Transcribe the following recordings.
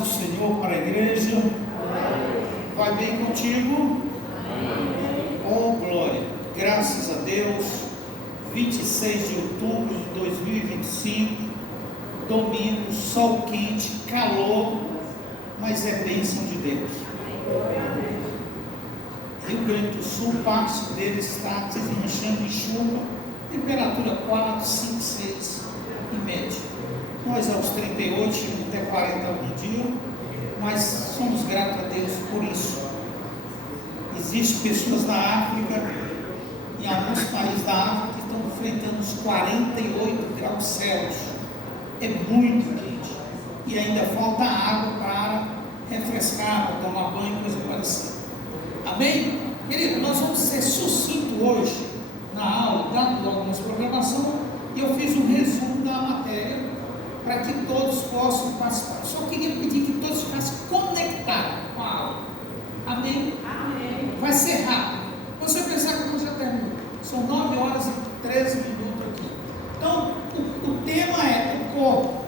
do Senhor para a igreja. Vai bem contigo? Oh, glória! Graças a Deus. 26 de outubro de 2025, domingo, sol quente, calor, mas é bênção de Deus. Rio Grande do Sul, parte dele está desmanchando em chuva, temperatura 4, 5, 6 em média. Nós aos 38, até 40 algum dia, mas somos gratos a Deus por isso. Existem pessoas na África, em alguns países da África, que estão enfrentando os 48 graus Celsius. É muito quente. E ainda falta água para refrescar, para tomar banho, coisa parecida. Amém? Querido, nós vamos ser sucinto hoje na aula, dando algumas programações, e eu fiz um resumo da matéria para que todos possam participar. Só queria pedir que todos ficassem conectados com a aula. Amém? Amém. Vai ser rápido. Você pensar que nós já terminamos. São 9 horas e 13 minutos aqui. Então, o tema é o corpo.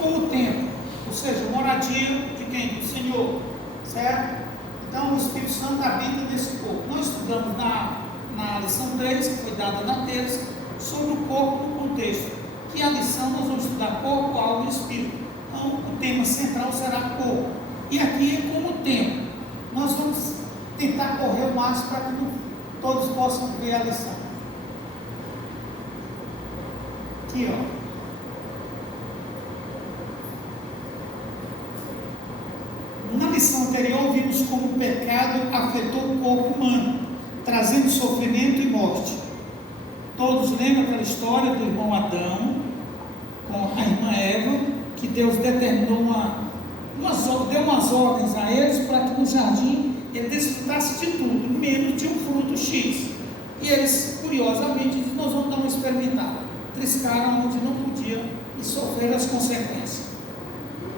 Como tempo. Ou seja, moradia de quem? Do Senhor. Certo? Então, o Espírito Santo habita nesse corpo. Nós estudamos na lição 3, que foi dada na terça, sobre o corpo no contexto. Que a lição nós vamos estudar corpo, alma e espírito. Então, o tema central será corpo. E aqui é como tempo. Nós vamos tentar correr o máximo para que todos possam ver a lição. Aqui, ó. Na lição anterior, vimos como o pecado afetou o corpo humano, trazendo sofrimento e morte. Todos lembram aquela história do irmão Adão com a irmã Eva, que Deus determinou deu umas ordens a eles para que no jardim ele desfrutasse de tudo, menos de um fruto X. E eles, curiosamente, dizem: nós vamos dar uma experimentada. Triscaram onde não podia e sofreram as consequências.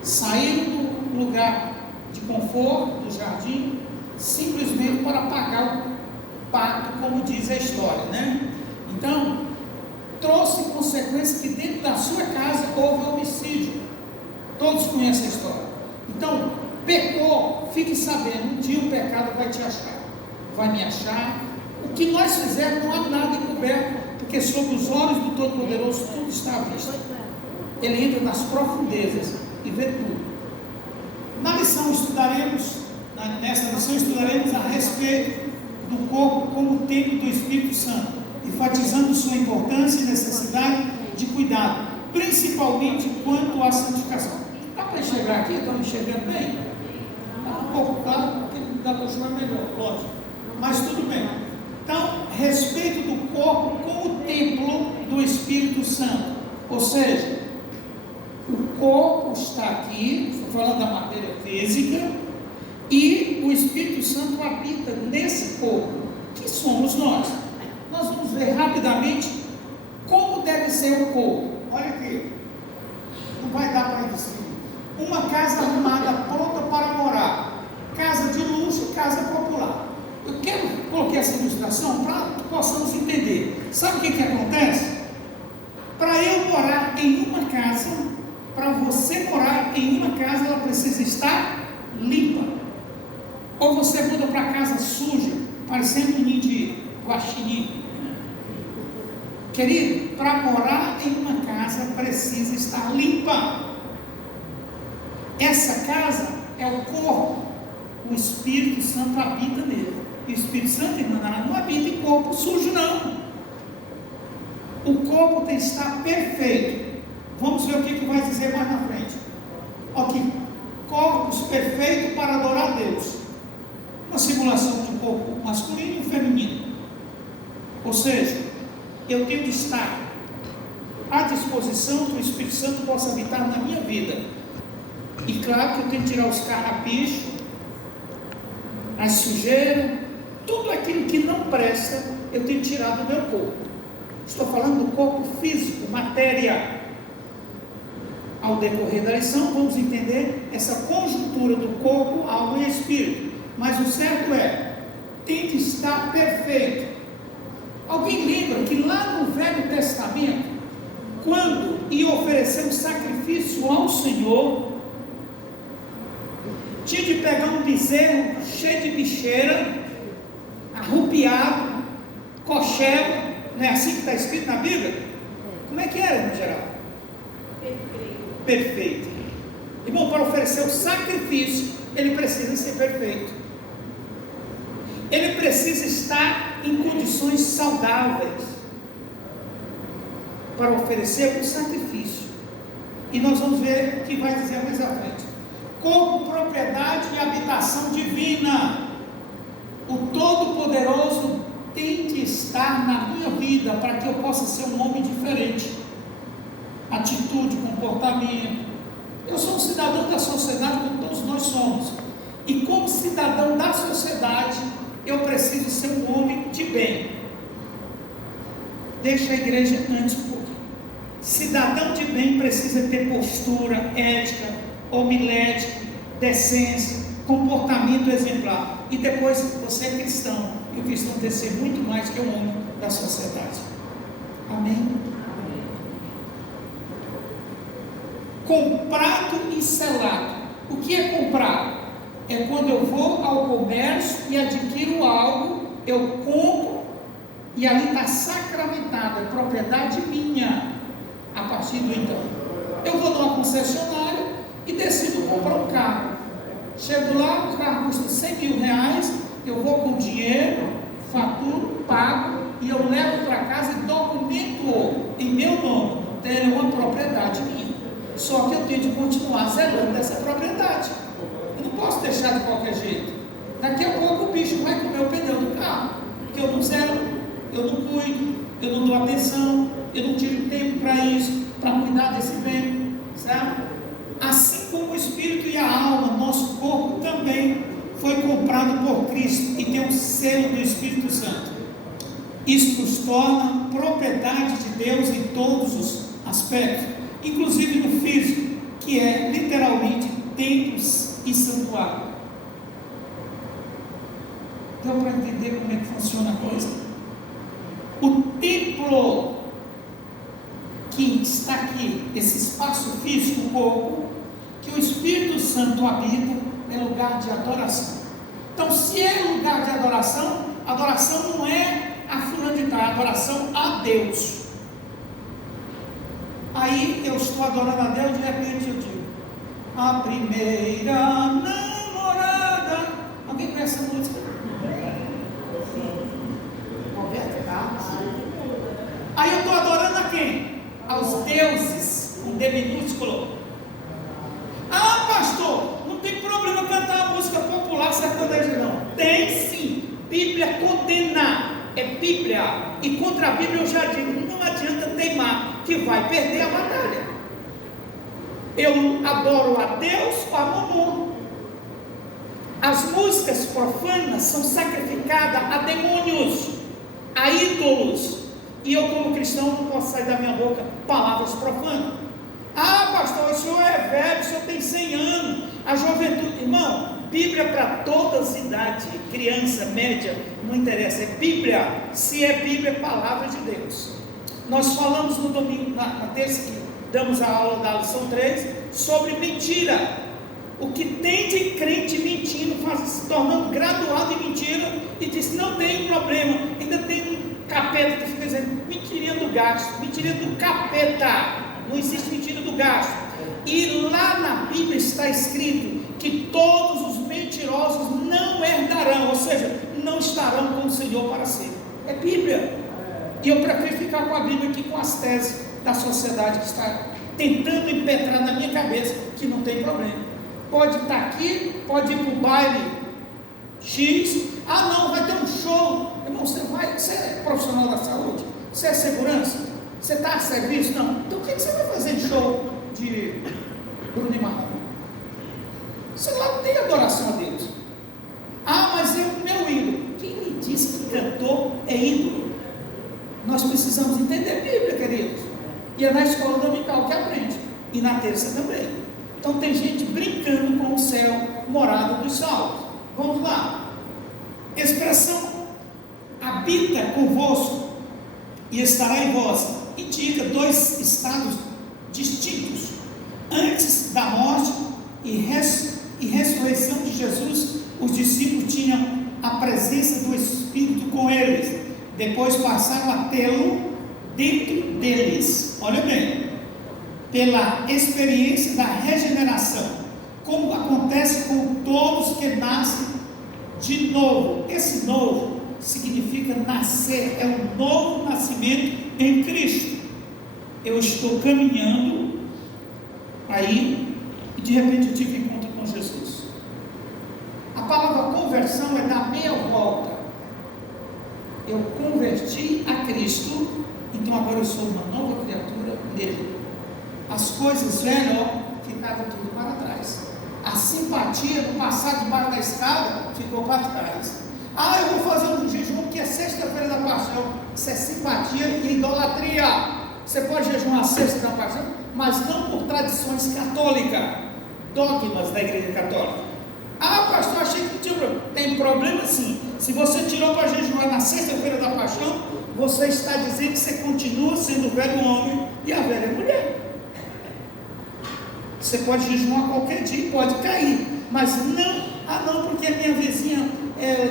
Saíram do lugar de conforto do jardim, simplesmente para pagar o pacto, como diz a história, né? Então, trouxe consequências que dentro da sua casa houve homicídio. Todos conhecem a história. Então, pecou, fique sabendo, um dia o pecado vai te achar, vai me achar. O que nós fizermos não há nada encoberto, porque sob os olhos do Todo-Poderoso tudo está à vista. Ele entra nas profundezas e vê tudo. Nessa lição estudaremos a respeito do corpo como templo do Espírito Santo, enfatizando sua importância e necessidade de cuidado, principalmente quanto à santificação. Dá para enxergar aqui? Estão enxergando bem? Está um pouco claro, porque dá para enxergar melhor, lógico. Mas tudo bem. Então, respeito do corpo como templo do Espírito Santo. Ou seja, o corpo está aqui, estou falando da matéria física, e o Espírito Santo habita nesse corpo, que somos nós. Nós vamos ver rapidamente como deve ser o corpo. Olha aqui, não vai dar para ir de cima. Uma casa arrumada, pronta para morar. Casa de luxo e casa popular. Eu coloquei essa ilustração para que possamos entender. Sabe o que acontece? Para eu morar em uma casa, para você morar em uma casa, ela precisa estar limpa. Ou você muda para casa suja, parecendo um ninho de guaxinim. Querido, para morar em uma casa precisa estar limpa. Essa casa é o corpo. O Espírito Santo habita nele. O Espírito Santo, irmã, não habita em corpo sujo, não. O corpo tem que estar perfeito. Vamos ver o que vai dizer mais na frente. Ok, corpos perfeitos para adorar a Deus. Uma simulação de um corpo masculino e feminino. Ou seja, eu tenho que estar à disposição que o Espírito Santo possa habitar na minha vida. E claro que eu tenho que tirar os carrapichos, as sujeiras, tudo aquilo que não presta, eu tenho que tirar do meu corpo. Estou falando do corpo físico, matéria. Ao decorrer da lição, vamos entender essa conjuntura do corpo, alma e espírito. Mas o certo é, tem que estar perfeito. Alguém lembra que lá no Velho Testamento, quando ia oferecer um sacrifício ao Senhor, tinha de pegar um bezerro cheio de bicheira, arrupiado, cochelo, não é assim que está escrito na Bíblia? Como é que era, no geral? Perfeito. Irmão, para oferecer o sacrifício, ele precisa ser perfeito. Ele precisa estar em condições saudáveis para oferecer o sacrifício. E nós vamos ver o que vai dizer mais à frente. Como propriedade e habitação divina, o Todo-Poderoso tem de estar na minha vida para que eu possa ser um homem diferente. Atitude, comportamento. Eu sou um cidadão da sociedade, como todos nós somos. E como cidadão da sociedade, eu preciso ser um homem de bem. Deixa a igreja antes um pouquinho. Cidadão de bem precisa ter postura, ética, homilética, decência, comportamento exemplar. E depois você é cristão. E o cristão tem que ser muito mais que um homem da sociedade. Amém? Comprado e selado. O que é comprar? É quando eu vou ao comércio e adquiro algo, eu compro e ali está sacramentada, é propriedade minha. A partir do então, eu vou numa concessionária e decido comprar um carro. Chego lá, o carro custa 100 mil reais, eu vou com dinheiro, faturo, pago e eu levo para casa e documento em meu nome. Então é uma propriedade minha. Só que eu tenho de continuar zelando dessa propriedade. Eu não posso deixar de qualquer jeito. Daqui a pouco o bicho vai comer o pneu do carro, porque eu não zelo, eu não cuido, eu não dou atenção, eu não tiro tempo para isso, para cuidar desse bem, sabe? Assim como o espírito e a alma, nosso corpo também foi comprado por Cristo e tem um selo do Espírito Santo. Isso nos torna propriedade de Deus em todos os aspectos, inclusive no físico, que é literalmente templos e santuário. Deu para entender como é que funciona a coisa? O templo que está aqui, esse espaço físico, o corpo, que o Espírito Santo habita, é lugar de adoração. Então, se é lugar de adoração, adoração não é a fulana de tal, é adoração a Deus. Aí eu estou adorando a Deus, de repente eu digo: a primeira namorada. Alguém conhece essa música? Roberto Carlos. Aí eu estou adorando a quem? Aos deuses, com D minúsculo. Ah, pastor, não tem problema cantar uma música popular sertaneja, não. Tem sim. Bíblia condena. É Bíblia. E contra a Bíblia eu já digo: não adianta teimar, que vai perder a batalha. Eu adoro a Deus ou a Mamon. As músicas profanas são sacrificadas a demônios, a ídolos. E eu, como cristão, não posso sair da minha boca palavras profanas. Ah, pastor, o senhor é velho, o senhor tem 100 anos, a juventude. Irmão, Bíblia para todas as idades, criança, média, não interessa, é Bíblia. Se é Bíblia, é palavra de Deus. Nós falamos no domingo, na terça que damos a aula da lição 3, sobre mentira. O que tem de crente mentindo, se tornando graduado em mentira, e diz: não tem problema. Ainda tem um capeta que fica dizendo mentirinha do gasto, mentirinha do capeta. Não existe mentira do gasto. E lá na Bíblia está escrito que todos os mentirosos não herdarão, ou seja, não estarão com o Senhor para sempre. É Bíblia. E eu prefiro ficar com a Bíblia aqui, com as teses da sociedade que está tentando impetrar na minha cabeça que não tem problema. Pode estar aqui, pode ir para o baile X. Ah, não, vai ter um show. Irmão, você é profissional da saúde? Você é segurança? Você está a serviço? Não. Então o que você vai fazer em show de Bruno e Marrom? Você lá não tem adoração a Deus. Ah, mas é o meu ídolo. Quem me disse que cantor é ídolo? Nós precisamos entender a Bíblia, queridos. E é na escola dominical que aprende. E na terça também. Então tem gente brincando com o céu, morada dos salvos. Vamos lá. Expressão habita convosco e estará em vós indica dois estados distintos: antes da morte e e ressurreição de Jesus, os discípulos tinham a presença do Espírito com eles, depois passaram a tê-lo dentro deles. Olha bem, pela experiência da regeneração, como acontece com todos que nascem de novo. Esse novo significa nascer, é um novo nascimento em Cristo. Eu estou caminhando aí e de repente eu tive encontro com Jesus. A palavra conversão é dar meia volta. Eu converti a Cristo, então agora eu sou uma nova criatura nele. As coisas velhas ficaram tudo para trás. A simpatia do passar debaixo da escada ficou para trás. Eu vou fazer um jejum que é sexta-feira da paixão. Isso é simpatia e idolatria. Você pode jejuar a sexta da paixão, mas não por tradições católicas, dogmas da igreja católica. Pastor, achei que não tinha problema. Tem problema sim. Se você tirou para jejuar na sexta-feira da paixão, você está dizendo que você continua sendo o velho homem e a velha mulher. Você pode jejuar qualquer dia, pode cair, mas não, porque a minha vizinha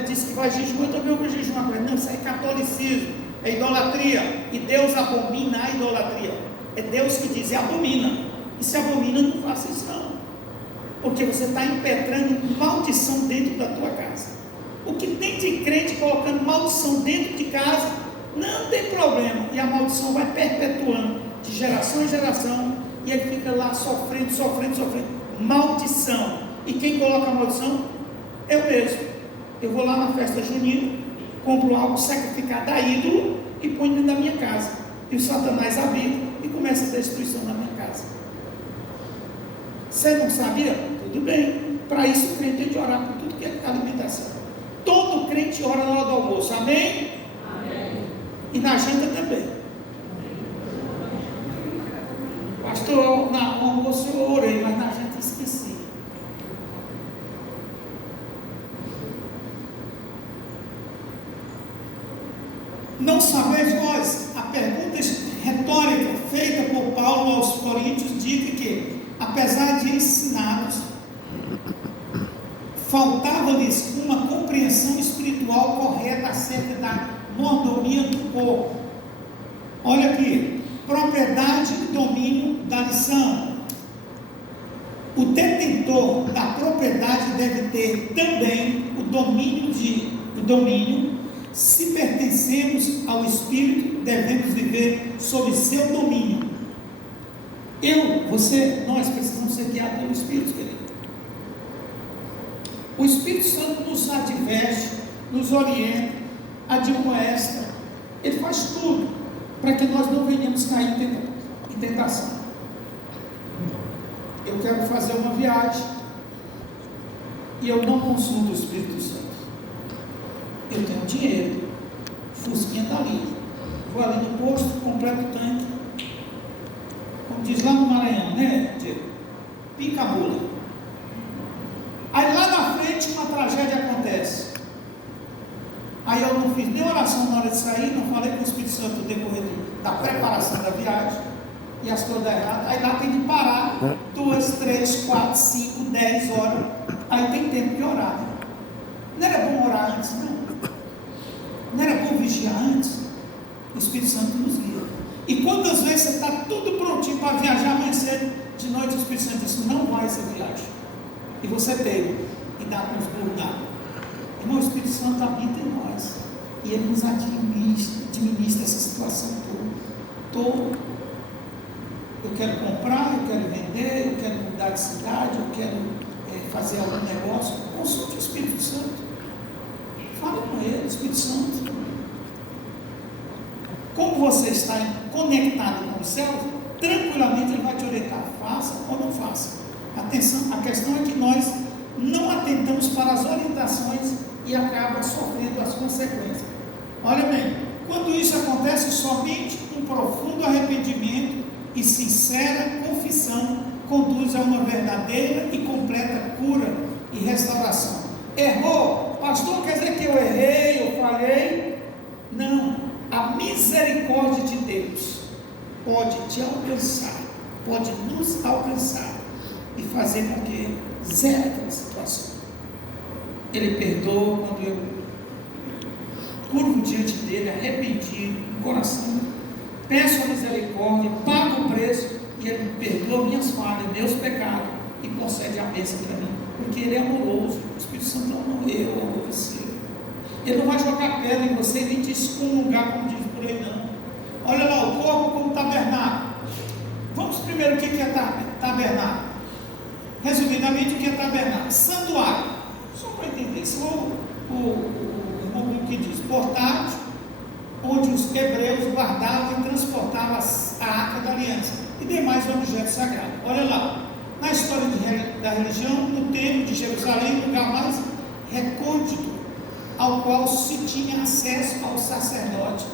disse que vai jejuar, eu também vou jejuar. Não, isso é catolicismo, é idolatria, e Deus abomina a idolatria. É Deus que diz, abomina, e se abomina, não faça isso não, porque você está impetrando maldição dentro da tua casa. O que tem de crente colocando maldição dentro de casa, não tem problema, e a maldição vai perpetuando, de geração em geração, e ele fica lá sofrendo, maldição. E quem coloca a maldição? Eu mesmo. Eu vou lá na festa junina, compro algo sacrificado a ídolo e ponho dentro da minha casa, e o Satanás habita e começa a destruição na minha casa. Você não sabia? Tudo bem, para isso o crente tem de orar por tudo que é alimentação. Todo crente ora na hora do almoço, amém? Amém. E na janta também. Pastor, no almoço eu orei, mas na janta esqueci. Não sabeis vós? A pergunta retórica feita por Paulo aos Coríntios diz que, apesar de ensinados, faltava-lhes uma compreensão espiritual correta acerca da mordomia do corpo. Olha aqui, propriedade e domínio da lição. O detentor da propriedade deve ter também o domínio. Se pertencemos ao Espírito, devemos viver sob seu domínio. Nós precisamos ser guiados pelo Espírito, querido. O Espírito Santo nos adverte, nos orienta, admoesta, ele faz tudo para que nós não venhamos cair em tentação. Eu quero fazer uma viagem e eu não consulto o Espírito Santo. Eu tenho dinheiro, Fusquinha está ali, vou ali no posto, completo o tanque, como diz lá no Maranhão, né, Diego? Pica a mula. Aí lá na frente uma tragédia acontece. Aí eu não fiz nem oração na hora de sair, não falei com o Espírito Santo no decorrer da preparação da viagem, e as coisas erradas. Aí lá tem de parar 2, 3, 4, 5, 10 horas. Aí tem tempo de orar, né? Não era bom orar antes, não? Não era bom vigiar antes? O Espírito Santo nos guia. E quantas vezes você está tudo prontinho para viajar amanhã cedo, de noite o Espírito Santo disse, não vai essa viagem. E você pega e dá para os burros. Irmão, o Espírito Santo habita em nós. E ele nos administra essa situação toda. Eu quero comprar, eu quero vender, eu quero mudar de cidade, eu quero fazer algum negócio. Consulte o Espírito Santo. Fale com ele, Espírito Santo. Como você está conectado com os céus, tranquilamente ele vai te orientar. Faça ou não faça. Atenção, a questão é que nós não atentamos para as orientações e acaba sofrendo as consequências. Olha bem, quando isso acontece, somente um profundo arrependimento e sincera confissão conduz a uma verdadeira e completa cura e restauração. Errou? Pastor, quer dizer que eu errei, eu falhei? Não, a misericórdia de Deus pode te alcançar, pode nos alcançar e fazer com que zera aquela situação. Ele perdoa quando eu curvo diante dele, arrependido, no coração, peço a misericórdia, pago o preço, e ele me perdoa minhas falhas, meus pecados, e concede a bênção para mim, porque ele é amoroso. O Espírito Santo amou eu, amo você. Ele não vai jogar pedra em você, nem te excomungar, como diz por aí, não. Olha lá, o corpo como tabernáculo. Vamos primeiro, o que é tabernáculo? Resumidamente, o que é tabernáculo? Santuário. Só para entender, se o irmão que diz, portátil, onde os hebreus guardavam e transportavam a arca da aliança e demais objetos sagrados. Olha lá, na história da religião, no templo de Jerusalém, o lugar mais recôndito ao qual se tinha acesso ao sacerdote,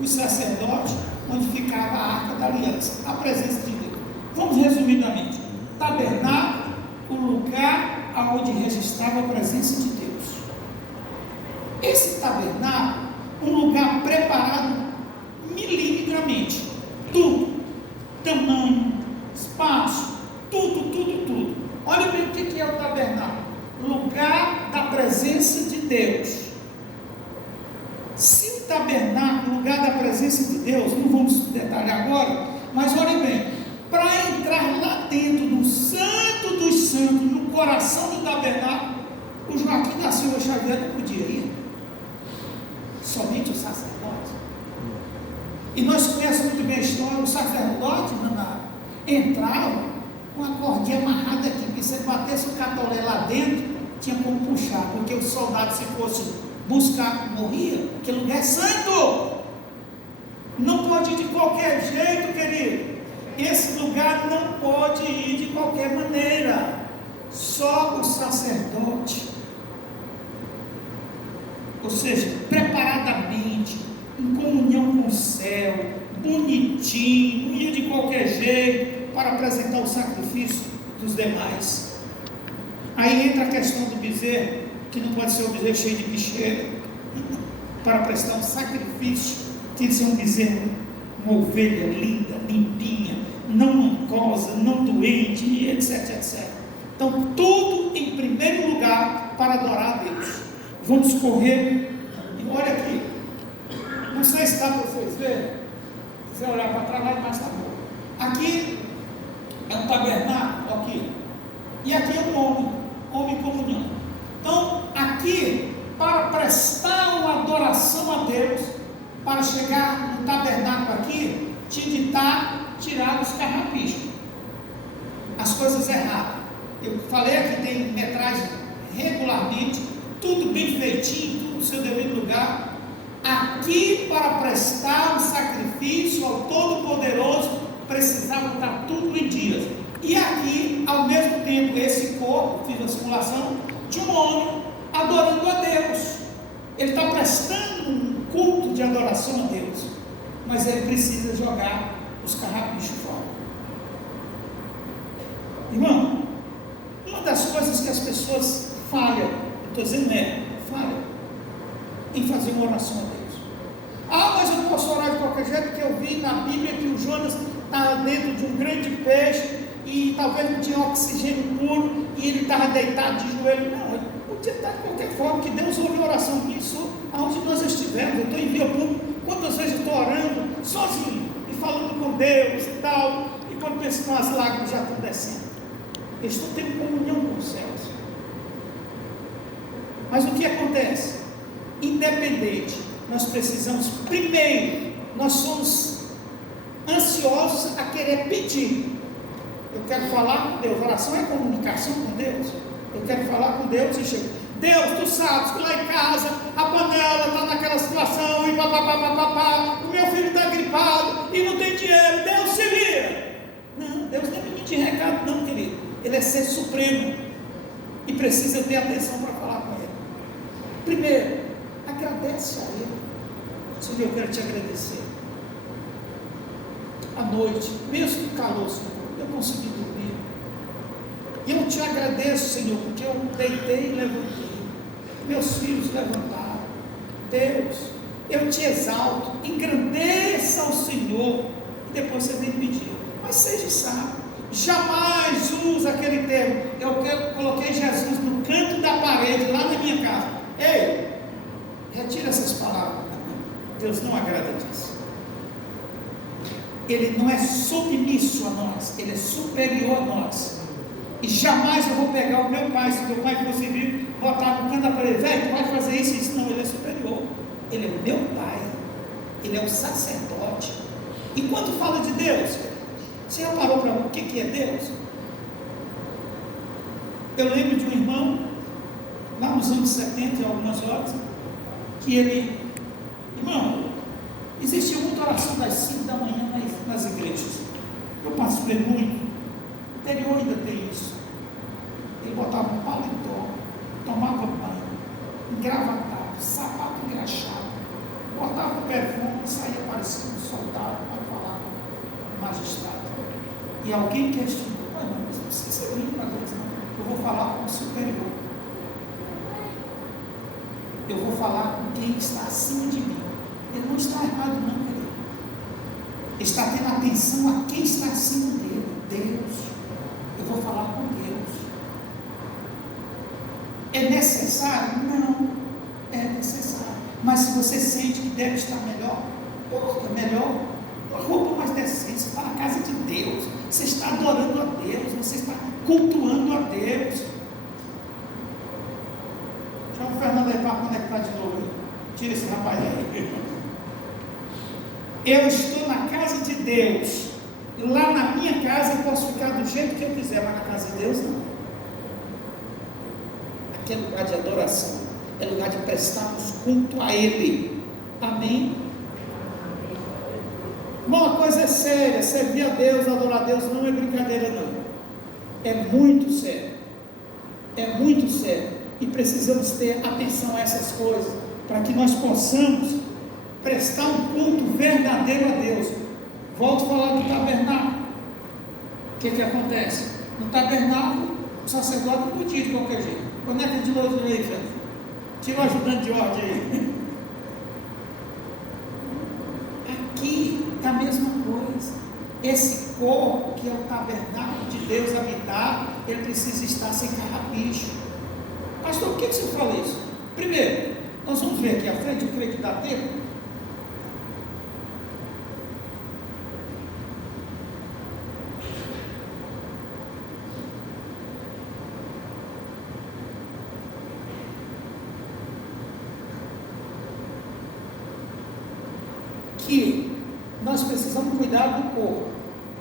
os sacerdotes, onde ficava a arca da aliança, a presença de Deus. Vamos resumidamente, tabernáculo, o lugar onde registrava a presença de Deus. Esse tabernáculo, um lugar preparado milimetramente, tudo, tamanho, espaço, tudo. Olha bem o que é o tabernáculo, lugar da presença de Deus. Se o tabernáculo, lugar da presença de Deus, não vamos detalhar agora, mas olha bem, para entrar lá dentro do Santo dos Santos, no coração do tabernáculo, o Joaquim da Silva Xavier não podia ir, somente o sacerdote. E nós conhecemos muito bem a história, o sacerdote entrava com a cordinha amarrada aqui, porque se batesse o catolé lá dentro, tinha como puxar, porque o soldado, se fosse buscar, morria. Aquele lugar é santo, não pode ir de qualquer jeito, querido. Esse lugar não pode ir de qualquer maneira, só o sacerdote, ou seja, preparadamente, em comunhão com o céu, bonitinho, não ia de qualquer jeito para apresentar o sacrifício dos demais. Aí entra a questão do bezerro, que não pode ser um bezerro cheio de bicheira. Para prestar um sacrifício, tem que ser um bezerro, uma ovelha linda, limpinha, não mancosa, não doente, etc. Então, tudo em primeiro lugar para adorar a Deus. Vamos correr, e olha aqui, não sei se dá para vocês verem, se você olhar para trás, vai mais tá bom. Aqui é um tabernáculo, aqui, e aqui é um homem comunhão. Então, aqui, para prestar uma adoração a Deus, para chegar no tabernáculo aqui, tinha de estar tirado os carrapichos, as coisas erradas. Eu falei aqui, tem metragem regularmente, tudo bem feitinho, tudo no seu devido lugar. Aqui, para prestar um sacrifício ao Todo-Poderoso, precisava estar tudo em dias. E aqui, ao mesmo tempo, esse corpo, fiz a simulação de um homem adorando a Deus. Ele está prestando um culto de adoração a Deus, mas ele precisa jogar os carrapichos fora. Irmão, uma das coisas que as pessoas falham, não estou dizendo falham em fazer uma oração a Deus. Mas eu não posso orar de qualquer jeito, porque eu vi na Bíblia que o Jonas estava dentro de um grande peixe e talvez não tinha oxigênio puro e ele estava deitado de joelho. Não, ele podia estar de qualquer forma, que Deus ouve a oração nisso, aonde nós estivermos. Eu estou em via pública, quantas vezes eu estou orando sozinho e falando com Deus e tal, e quando penso que as lágrimas já estão descendo, eu estou tendo comunhão com os céus. Mas o que acontece? Independente, nós precisamos, primeiro, nós somos ansiosos a querer pedir. Eu quero falar com Deus, oração é comunicação com Deus. Eu quero falar com Deus e chego, Deus, tu sabes que lá em casa a panela está naquela situação e papapá, o meu filho está gripado e não tem dinheiro, Deus se vira. Não, Deus não é menino de recado não, querido. Ele é ser supremo e precisa ter atenção para falar com ele. Primeiro, agradece a ele. Senhor, eu quero te agradecer. À noite, mesmo no calor, Senhor, eu consegui dormir. E eu te agradeço, Senhor, porque eu deitei e levantei. Meus filhos levantaram. Deus, eu te exalto, engrandeça o Senhor. E depois você vem pedir. Mas seja sábio. Jamais usa aquele termo. Eu coloquei Jesus no canto da parede, lá na minha casa. Ei, retira essas palavras. Deus não agrada disso. Ele não é submisso a nós, Ele é superior a nós. E jamais eu vou pegar o meu pai, se meu pai fosse vir, botar no canto da parede, velho, tu vai fazer isso e isso. Não, Ele é superior. Ele é o meu pai. Ele é o sacerdote. E quando fala de Deus, você já parou para ver o que é Deus? Eu lembro de um irmão, lá nos anos 70, em algumas horas, que ele, irmão, existia muita oração das 5 da manhã nas igrejas. Eu participei muito. O interior ainda tem isso. Ele botava um paletó, tomava banho, engravatado, sapato engraxado, botava o perfume e saía parecendo um soldado para falar com o magistrado. E alguém questionou: mas não precisa ser lindo para Deus, não. Eu vou falar com o superior. Eu vou falar com quem está acima de mim. Ele não está errado, não, querido. Ele está tendo atenção a quem está acima dele, Deus. Eu vou falar com Deus. É necessário? Não, é necessário. Mas se você sente que deve estar melhor, melhor, uma roupa mais decente, você está na casa de Deus, você está adorando a Deus, você está cultuando a Deus. Chama o Fernando aí para conectar de novo. Tira esse rapaz aí. Eu estou na casa de Deus. Lá na minha casa eu posso ficar do jeito que eu quiser, mas na casa de Deus não. Aqui é lugar de adoração, é lugar de prestarmos culto a Ele. Amém? Uma coisa é séria, servir a Deus, adorar a Deus não é brincadeira não. É muito sério. É muito sério. E precisamos ter atenção a essas coisas, para que nós possamos prestar um culto verdadeiro a Deus. Volto a falar do tabernáculo. O que acontece? No tabernáculo, o sacerdote não podia de qualquer jeito. Conecta de novo aí, Fred. Tira o ajudante de ordem aí. Aqui é a mesma coisa. Esse corpo que é o tabernáculo de Deus habitar, ele precisa estar sem carrapicho. Pastor, por que você fala isso? Primeiro, nós vamos ver aqui à frente, eu creio que dá tempo. Que nós precisamos cuidar do corpo.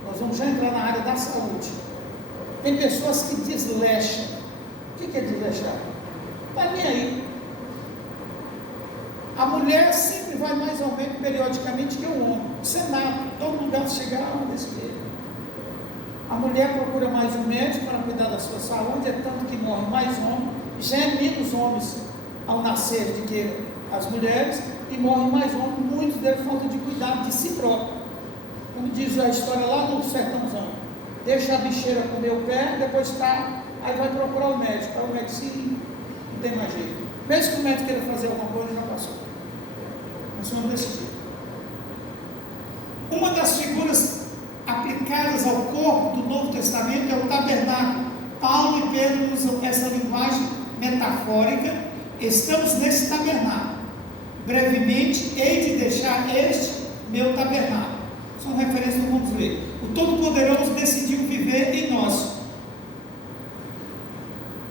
Nós vamos já entrar na área da saúde. Tem pessoas que desleixam. O que é desleixar? Vai nem aí. A mulher sempre vai mais ou menos periodicamente que o homem. Senado, todo lugar chegar desse jeito. A mulher procura mais um médico para cuidar da sua saúde, é tanto que morre mais homens, já é menos homens ao nascer do que as mulheres, e morrem mais homens, muitos deles falta de cuidado de si próprio. Como diz a história lá no sertãozão, deixa a bicheira comer o pé, depois está, aí vai procurar o médico, aí o médico sim, não tem mais jeito. Mesmo que o médico queira fazer alguma coisa, já passou. Funciona desse jeito. Uma das figuras aplicadas ao corpo do Novo Testamento é o tabernáculo. Paulo e Pedro usam essa linguagem metafórica. Estamos nesse tabernáculo. Brevemente, hei de deixar este meu tabernáculo. São referências que vamos ler. O Todo-Poderoso decidiu viver em nós.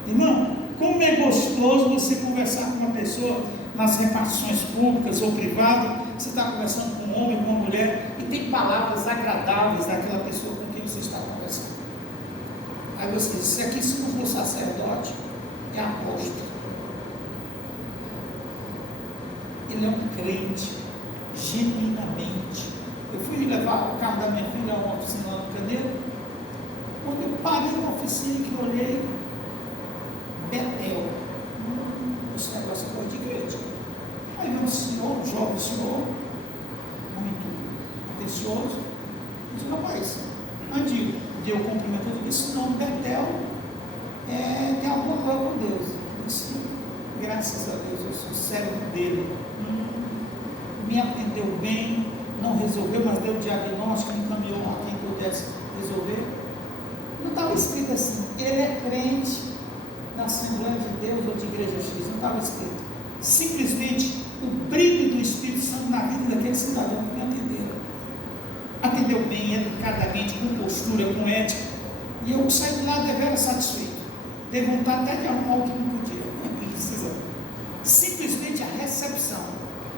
Irmão, como é gostoso você conversar com uma pessoa nas repartições públicas ou privadas. Você está conversando com um homem, com uma mulher, e tem palavras agradáveis daquela pessoa com quem você está conversando. Aí você diz: se aqui se não for sacerdote, é apóstolo. Ele é um crente, genuinamente. Eu fui levar o carro da minha filha a uma oficina lá no Caneiro. Quando eu parei na oficina que eu olhei, Betel, esse negócio é coisa de igreja. Aí veio um senhor, um jovem senhor, muito atencioso, disse: rapaz, antes de eu cumprimentar, esse nome Betel tem alguma coisa com Deus. Eu disse: graças a Deus, eu sou servo dele. Me atendeu bem, não resolveu, mas deu o diagnóstico, encaminhou a quem pudesse resolver. Não estava escrito assim, ele é crente na Assembleia de Deus ou de Igreja X, não estava escrito. Simplesmente o brilho do Espírito Santo na vida daquele cidadão que me atenderam. Atendeu bem, educadamente, com postura, com ética. E eu saí de lá deveras satisfeito. Dei vontade até de arrumar o que não podia. Não precisa. Simplesmente a recepção.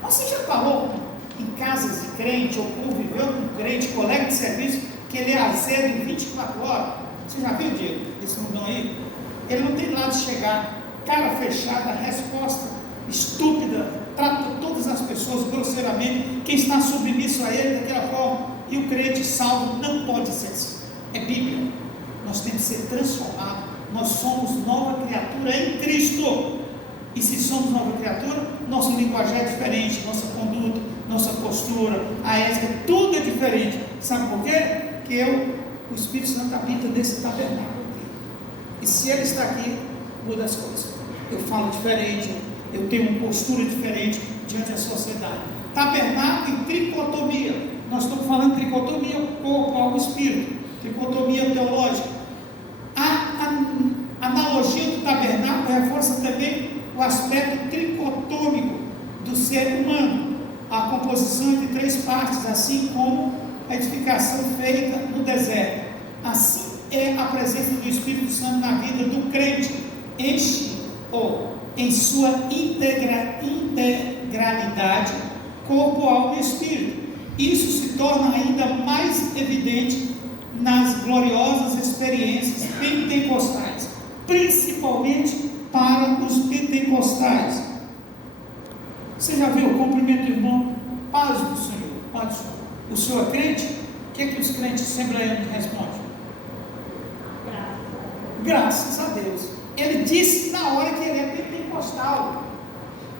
Você já falou em casas de crente, ou conviveu com um crente, colega de serviço, que ele é azedo em 24 horas? Você já viu, Diego, esse mundão aí? Ele não tem lado de chegar, cara fechada, resposta estúpida, trata todas as pessoas grosseiramente, quem está submisso a ele daquela forma, e o crente salvo não pode ser assim. É Bíblia. Nós temos que ser transformados. Nós somos nova criatura em Cristo. E se somos nova criatura, nosso linguagem é diferente, nossa conduta, nossa postura, a ética, tudo é diferente. Sabe por quê? Porque o Espírito Santo habita nesse tabernáculo aqui. E se ele está aqui, muda as coisas. Eu falo diferente, eu tenho uma postura diferente diante da sociedade. Tabernáculo e tricotomia. Nós estamos falando de tricotomia, corpo, alma e espírito. Tricotomia teológica. A analogia do tabernáculo reforça também o aspecto tricotômico do ser humano. A composição de 3 partes, assim como a edificação feita no deserto. Assim é a presença do Espírito Santo na vida do crente. Enche-o em sua integralidade, corpo, alma e espírito. Isso se torna ainda mais evidente nas gloriosas experiências pentecostais, principalmente para os pentecostais. Você já viu o cumprimento do irmão? Paz do Senhor, paz do Senhor. O senhor é crente? O que é que os crentes assembleianos respondem? Graças a Deus. Ele disse na hora que ele é pentecostal,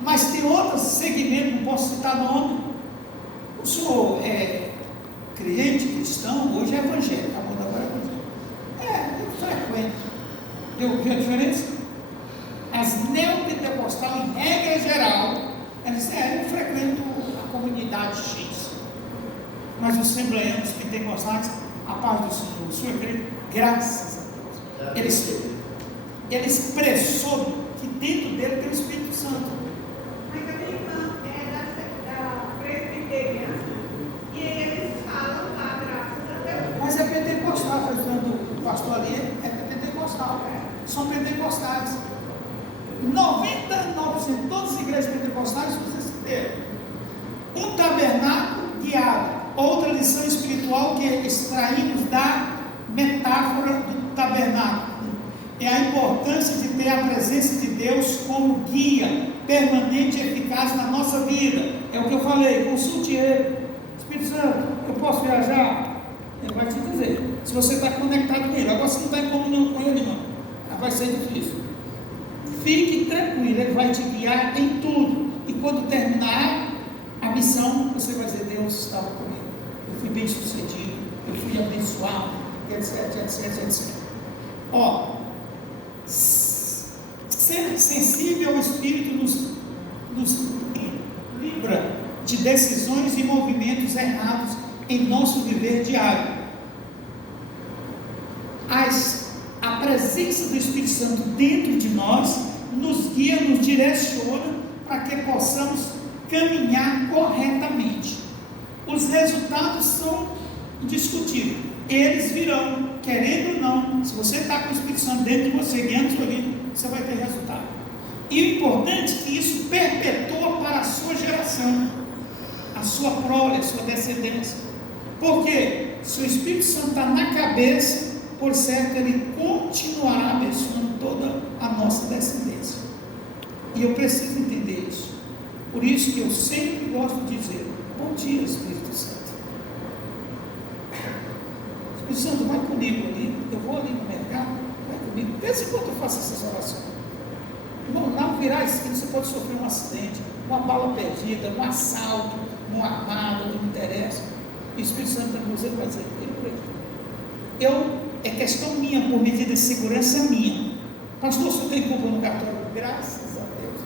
mas tem outros segmentos, não posso citar nome. O senhor é crente, cristão, hoje é evangélico, a moda agora é evangélico. Eu frequento. Viu a diferença? As neopentecostais, em regra geral, elas dizem, eu frequento a comunidade X. Mas os assembleianos pentecostais, a paz do Senhor, o senhor é crente, graças a Deus. Ele expressou que dentro dele tem o Espírito Santo. Mas a minha irmã é da presbiteriana e eles falam lá, graças a Deus. Mas é pentecostal, está dizendo o pastor ali, é pentecostal. São pentecostais. 99% de todas as igrejas pentecostais vocês entenderam. Um tabernáculo guiado. Outra lição espiritual que extraímos da metáfora do tabernáculo é a importância de ter a presença de Deus como guia permanente e eficaz na nossa vida. É o que eu falei, consulte ele. Espírito Santo, eu posso viajar? Ele vai te dizer, se você está conectado com ele. Agora, se não está em comunhão com ele, irmão, vai ser difícil. Fique tranquilo, ele vai te guiar em tudo. E quando terminar a missão, você vai dizer, Deus estava comigo. Eu fui bem sucedido, eu fui abençoado, etc, etc, etc. Ó, ser sensível ao Espírito nos livra de decisões e movimentos errados em nosso viver diário. A presença do Espírito Santo dentro de nós nos guia, nos direciona para que possamos caminhar corretamente. Os resultados são indiscutíveis, eles virão, querendo ou não. Se você está com o Espírito Santo dentro de você, guiando sua vida, você vai ter resultado. E o importante é que isso perpetua para a sua geração, a sua prole, a sua descendência. Porque se o Espírito Santo está na cabeça, por certo ele continuará abençoando toda a nossa descendência. E eu preciso entender isso. Por isso que eu sempre gosto de dizer, bom dia, Espírito Santo. Espírito Santo, vai comigo ali, eu vou ali no mercado, vai comigo. Desde quando eu faço essas orações? Irmão, lá virar a esquina você pode sofrer um acidente, uma bala perdida, um assalto, um armado, não interessa. E o Espírito Santo está com você, vai dizer, é questão minha, por medida de segurança minha. Pastor, se eu tenho culpa no cartório, graças a Deus,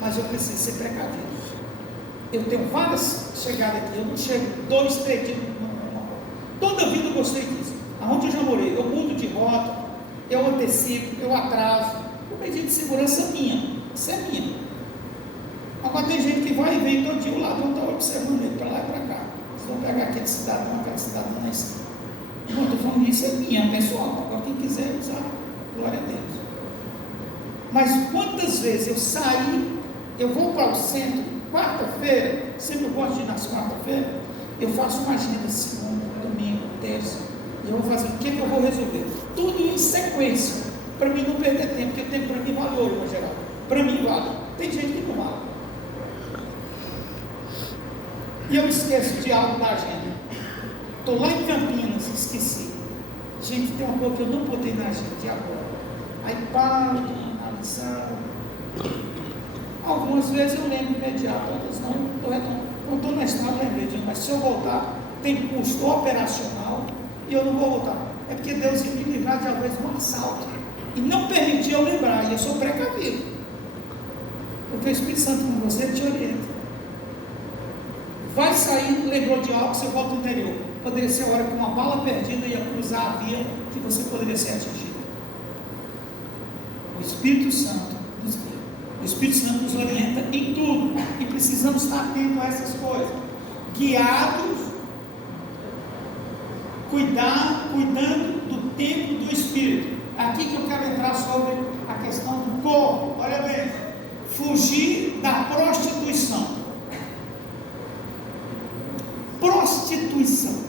mas eu preciso ser precavido. Eu tenho várias chegadas aqui, eu não chego 2, 3 dias. Toda a vida eu gostei disso. aonde eu já morei, eu mudo de rota, eu antecipo, eu atraso, por medida de segurança minha, isso é minha. Agora tem gente que vai e vem todo dia, o ladrão está observando ele para lá e para cá. Vocês vão pegar aquele cidadão, aquela cidadã na esquina. Não, estou falando isso, é minha, pessoal. Agora quem quiser usar, glória a Deus. Mas quantas vezes eu saí, eu vou para o centro, quarta-feira, sempre eu gosto de ir nas quarta-feiras, eu faço uma agenda segunda, domingo, terça, e eu vou fazer o que eu vou resolver. Tudo em sequência, para mim não perder tempo, porque o tempo para mim vale ouro, no geral. Para mim vale. Tem gente que não vale. E eu esqueço de algo da agenda. Estou lá em Campinas, esqueci. Gente, tem uma coisa que eu não botei na agenda, e agora? Aí paro de analisar. Algumas vezes eu lembro imediato, outras não estou na estrada, lembrei disso, mas se eu voltar, tem custo operacional e eu não vou voltar. É porque Deus ia me livrar de talvez um assalto e não permitir eu lembrar, e eu sou precavido. Porque o Espírito Santo com você te orienta. Vai sair, lembrou de algo, você volta ao interior. Poderia ser a hora que uma bala perdida ia cruzar a via que você poderia ser atingido. O Espírito Santo nos guia. O Espírito Santo nos orienta em tudo. E precisamos estar atentos a essas coisas. Guiados, cuidando do tempo do Espírito. Aqui que eu quero entrar sobre a questão do corpo. Olha bem, fugir da prostituição. Prostituição.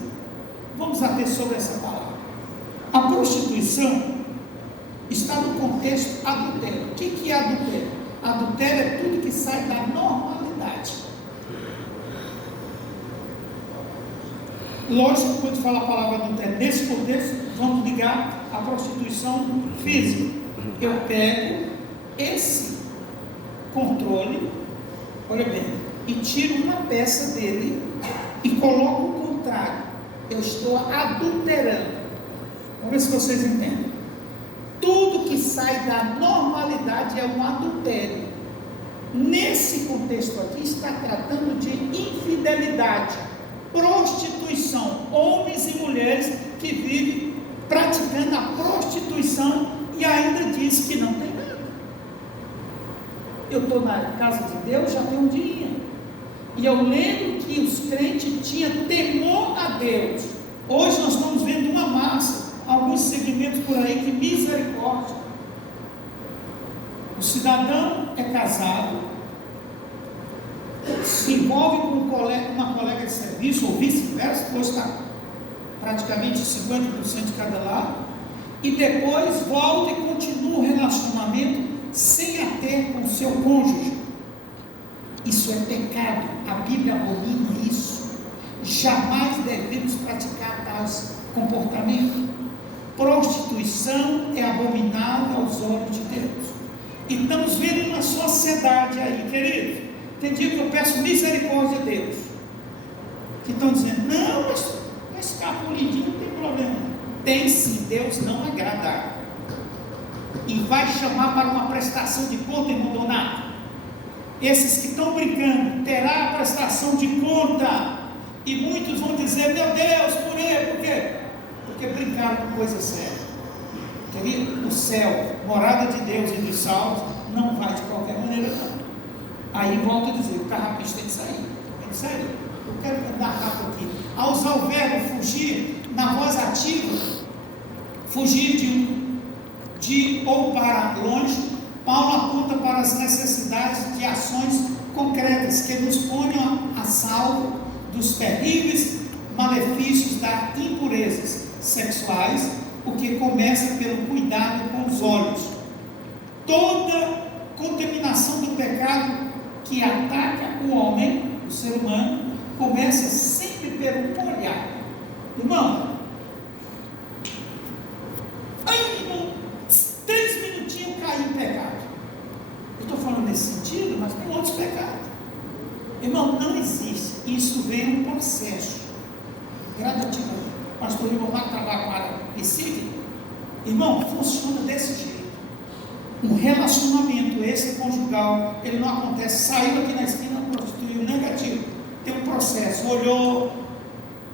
Vamos ater sobre essa palavra. A prostituição está no contexto adultério. O que é adultério? Adultério é tudo que sai da normalidade. Lógico, quando fala a palavra adultério nesse contexto, vamos ligar a prostituição física. Eu pego esse controle, olha bem, e tiro uma peça dele e coloco o contrário. Eu estou adulterando. Vamos ver se vocês entendem. Tudo que sai da normalidade é um adultério. Nesse contexto aqui está tratando de infidelidade, prostituição, homens e mulheres que vivem praticando a prostituição e ainda diz que não tem nada. Eu estou na casa de Deus já tem um dia. E eu lembro que os crentes tinham temor a Deus. Hoje nós estamos vendo uma massa, alguns segmentos por aí, que misericórdia. O cidadão é casado, se envolve com uma colega de serviço, ou vice-versa, hoje está praticamente 50% de cada lado, e depois volta e continua o relacionamento sem a ter com o seu cônjuge. Isso é pecado, a Bíblia abomina isso. Jamais devemos praticar tais comportamentos. Prostituição é abominável aos olhos de Deus. E estamos vendo uma sociedade aí, querido. Tem dia que eu peço misericórdia a Deus, que estão dizendo, não, mas escapulidinho não tem problema. Tem sim, Deus não agrada. E vai chamar para uma prestação de conta, irmão Donato. Esses que estão brincando, terá a prestação de conta, e muitos vão dizer, meu Deus, por quê? Porque brincaram com coisa séria. Querido, o céu, morada de Deus e dos salvos, não vai de qualquer maneira não. Aí volto a dizer, o carrapista tem que sair, eu quero andar rápido aqui. Ao usar o verbo fugir, na voz ativa, fugir de ou para longe, Paulo aponta para as necessidades de ações concretas que nos ponham a salvo dos terríveis malefícios das impurezas sexuais, o que começa pelo cuidado com os olhos. Toda contaminação do pecado que ataca o homem, o ser humano, começa sempre pelo olhar. Irmão, 3 minutinhos caiu em pecado. Eu estou falando nesse sentido, mas tem outros pecados. Irmão, não existe. Isso vem um processo gradativamente. Pastor Ivan vai trabalhar para Recife. Irmão, funciona desse jeito. Um relacionamento esse conjugal, ele não acontece, saiu aqui na esquina, prostituiu, negativo. Tem um processo, olhou,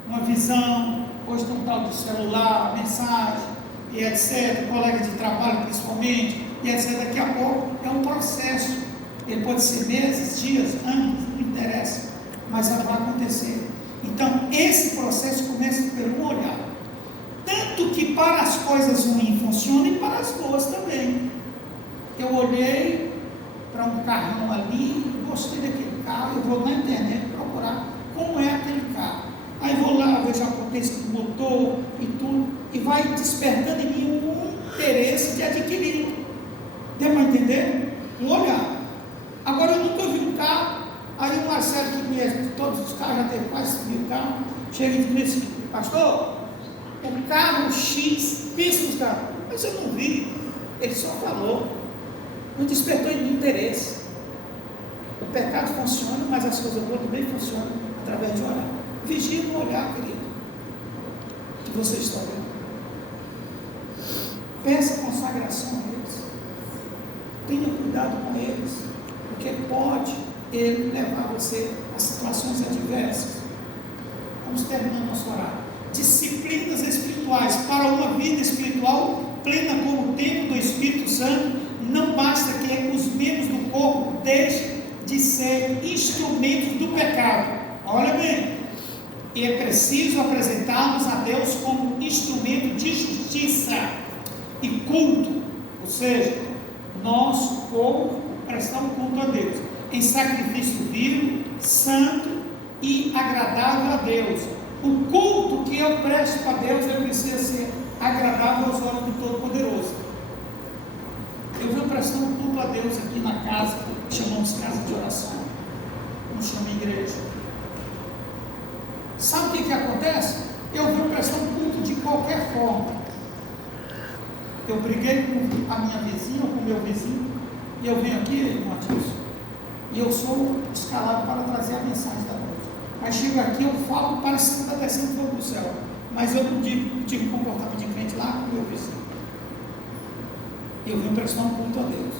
uma visão, Hoje tem um tal de celular, mensagem, e etc., colega de trabalho principalmente, e etc. Daqui a pouco é um processo. Ele pode ser meses, dias, anos, não interessa, mas vai acontecer. Então, esse processo começa pelo olhar. Tanto que para as coisas ruins funciona e para as boas também. Eu olhei para um carrão ali, gostei daquele carro, eu vou na internet procurar como é aquele carro. Aí vou lá, vejo a potência do motor e tudo, e vai despertando em mim um interesse de adquirir. Deu para entender? Um olhar. Agora eu nunca vi um carro, aí o Marcelo, que conhece todos os carros, já teve quase 1.000 carros, chega e diz assim: pastor, o carro X, pensa nos carros, mas eu não vi, ele só falou, não despertou em mim interesse. O pecado funciona, mas as coisas boas também funcionam através de olhar. Vigie no olhar, querido, que você está vendo. Peça consagração a eles, tenha cuidado com eles, porque pode ele levar você a situações adversas. Vamos terminar nosso horário. Disciplinas espirituais para uma vida espiritual plena como o templo do Espírito Santo. Não basta que os membros do corpo deixem de ser instrumentos do pecado. Olha bem, e é preciso apresentá-los a Deus como instrumento de justiça e culto, ou seja, nosso corpo prestar um culto a Deus em sacrifício vivo, santo e agradável a Deus. O culto que eu presto para Deus, ele precisa ser agradável aos olhos do Todo-Poderoso. Eu venho prestar um culto a Deus aqui na casa, que chamamos casa de oração, não chama igreja. Sabe o que acontece? Eu venho prestar um culto de qualquer forma. Eu briguei com a minha vizinha, ou com o meu vizinho, e eu venho aqui, irmão Matheus, e eu sou escalado para trazer a mensagem da noite. Aí chego aqui, eu falo, parece que está descendo fogo do céu, mas eu não tive comportamento de crente lá com o meu vizinho. Eu venho prestar um culto a Deus.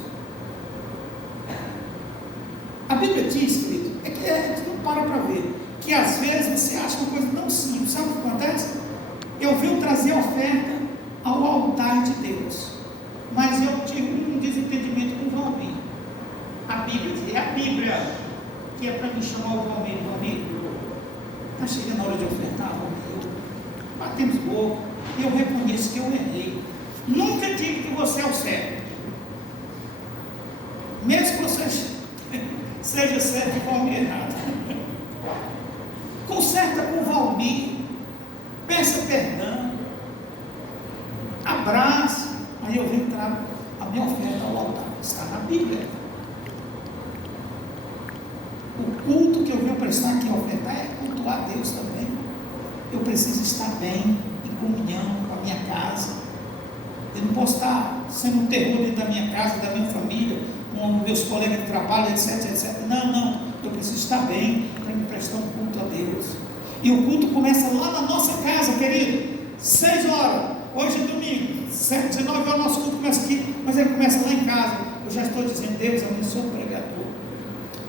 A Bíblia diz, querido, é que a gente não para ver, que às vezes você acha uma coisa tão simples. Sabe o que acontece? Eu venho trazer oferta ao altar de Deus, mas eu tive um desentendimento com o Valmir. A Bíblia diz, é a Bíblia que é para me chamar o Valmir. Está chegando a hora de ofertar, Valmir. Batemos boca, e eu reconheço que eu errei. Nunca digo que você é o certo, mesmo que você seja certo e Valmir errado. Conserta com o Valmir, peça perdão, abraça, aí eu venho trago a minha oferta ao altar. Está na Bíblia. O culto que eu venho prestar aqui, ofertar, é cultuar a Deus também. Eu preciso estar bem, em comunhão com a minha casa. Eu não posso estar sendo um terror dentro da minha casa, da minha família, com meus colegas de trabalho, etc, etc. Não, eu preciso estar bem para me prestar um culto a Deus. E o culto começa lá na nossa casa, querido, 6 horas, hoje é domingo, 19 horas nosso culto começa aqui, mas ele começa lá em casa. Eu já estou dizendo: Deus abençoa o pregador,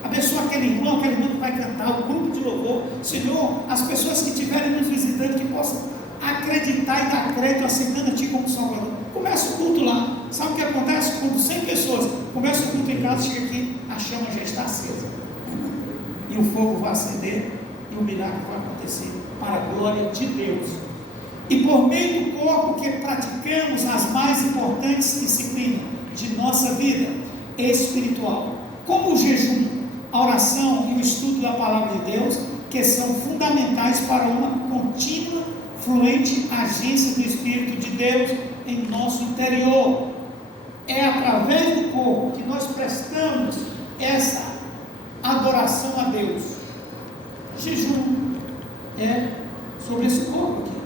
abençoa aquele irmão que vai cantar, o grupo de louvor. Senhor, as pessoas que estiverem nos visitando, que possam acreditar e dar crédito, aceitando a Ti como Salvador. Começa o culto lá. Sabe o que acontece? Quando 100 pessoas começam o culto em casa, chega aqui, a chama já está acesa, e o fogo vai acender, e o milagre vai acontecer, para a glória de Deus. E por meio do corpo que praticamos as mais importantes disciplinas de nossa vida espiritual, como o jejum, a oração e o estudo da palavra de Deus, que são fundamentais para uma contínua, fluente agência do Espírito de Deus em nosso interior. É através do corpo que nós prestamos essa adoração a Deus. Jejum é sobre esse corpo aqui.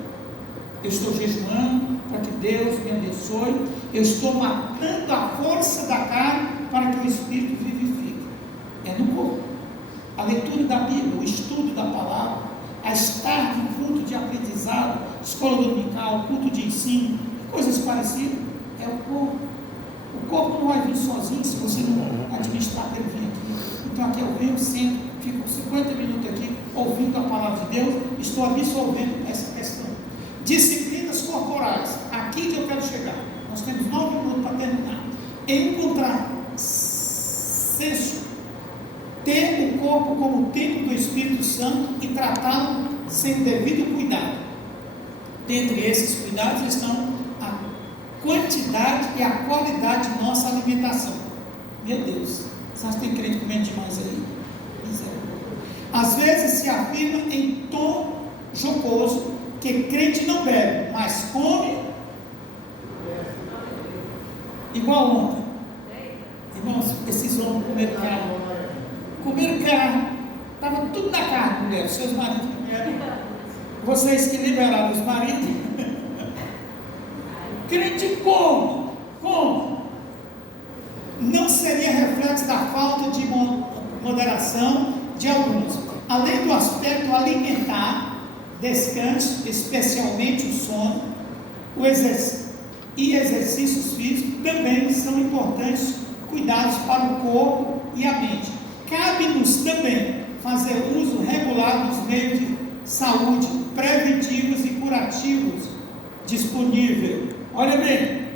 Eu estou jejuando para que Deus me abençoe. Eu estou matando a força da carne para que o Espírito vivifique. É no corpo. A leitura da Bíblia, o estudo da palavra, a estar em culto de aprendizado, escola dominical, culto de ensino, coisas parecidas, é o corpo. O corpo não vai vir sozinho se você não administrar para ele vir aqui. Então aqui eu venho, sento, fico 50 minutos aqui ouvindo a palavra de Deus, estou absorvendo essa questão. disciplinas corporais. Aqui que eu quero chegar. Nós temos 9 minutos para terminar. Encontrar senso, ter o corpo como templo do Espírito Santo e tratá-lo sem devido cuidado. Dentre esses cuidados estão a quantidade e a qualidade de nossa alimentação. Meu Deus, vocês têm crente comendo demais aí? Às vezes se afirma em tom jocoso que crente não bebe, mas come igual ontem. Irmãos, esses homens comeram carne. Comeram carne. Estava tudo na carne, mulher. Seus maridos comeram. Vocês que liberaram os maridos. Crente come. Não seria reflexo da falta de moderação de alguns. Além do aspecto alimentar, descanso, especialmente o sono, e exercícios físicos também são importantes cuidados para o corpo e a mente. Cabe-nos também fazer uso regular dos meios de saúde preventivos e curativos disponíveis. Olha bem,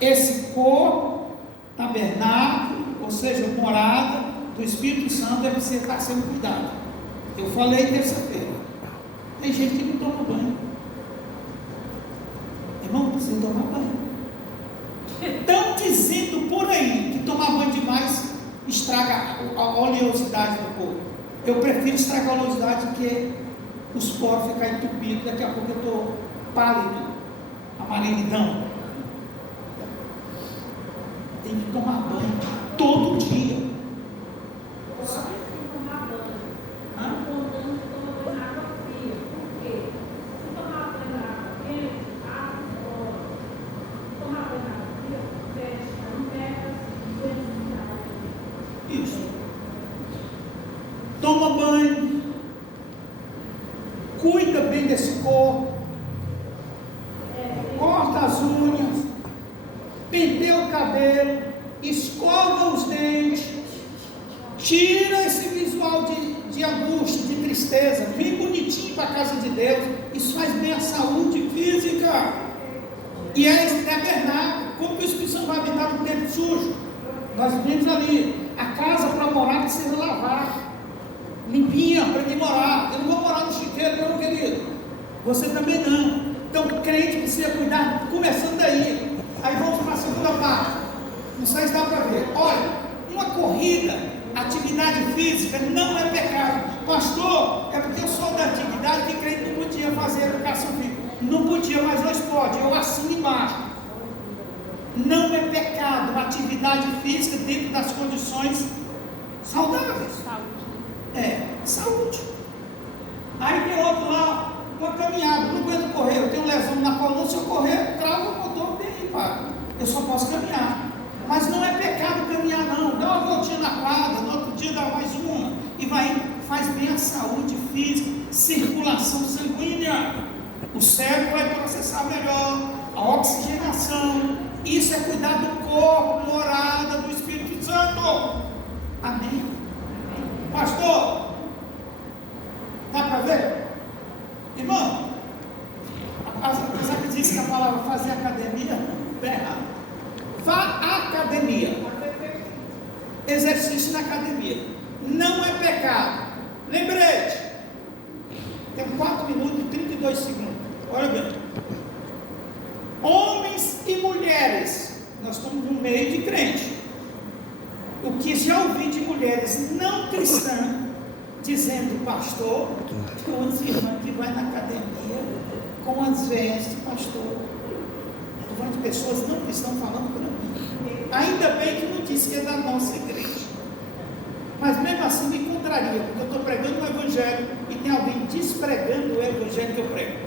esse corpo, tabernáculo, ou seja, morada do Espírito Santo, deve estar sendo cuidado. Eu falei terça-feira. Tem gente que não toma banho. Irmão, precisa tomar banho. Estão dizendo por aí que tomar banho demais estraga a oleosidade do corpo. Eu prefiro estragar a oleosidade do que os poros ficarem entupidos. Daqui a pouco eu estou pálido, amarelidão. Tem que tomar banho todo dia. Toma banho, cuida bem desse corpo, corta as unhas, penteia o cabelo, escova os dentes, tira esse visual de angústia, de tristeza, vem bonitinho para a casa de Deus. Isso faz bem à saúde física. E é esse tabernáculo. Como que o Espírito Santo vai habitar no tempo sujo? Nós vimos ali, a casa para morar precisa lavar, limpinha para mim morar. Eu não vou morar no chiqueiro, não, querido. Você também não. Então, crente precisa cuidar, começando daí. Aí vamos para a segunda parte. Não sei se dá para ver. Olha, uma corrida, atividade física não é pecado. Pastor, é porque eu sou da atividade que crente não podia fazer educação física. Não podia, mas hoje pode. Eu assino embaixo. Não é pecado a atividade física dentro das condições saudáveis. Saúde. Aí tem outro lá, uma caminhada, não aguento correr, eu tenho lesão na coluna, se eu correr, trava o motor bem, pá. Eu só posso caminhar. Mas não é pecado caminhar não, dá uma voltinha na quadra, no outro dia dá mais uma, e faz bem a saúde física, circulação sanguínea, o cérebro vai processar melhor, a oxigenação, isso é cuidar do corpo, morada do Espírito Santo. Amém? Pastor, dá para ver? Irmão, apesar que diz que a palavra fazer academia é errado. Vá à academia. Exercício na academia. Não é pecado. Lembrete. Tem 4 minutos e 32 segundos. Olha bem. Homens e mulheres. Nós estamos no meio de crente. O que já ouvi de mulheres não cristãs dizendo, pastor, tem umas irmãs que vai na academia com as vestes, pastor. Estou falando de pessoas não cristãs falando para mim. Ainda bem que não disse que é da nossa igreja. Mas mesmo assim me contraria, porque eu estou pregando o evangelho e tem alguém despregando o evangelho que eu prego.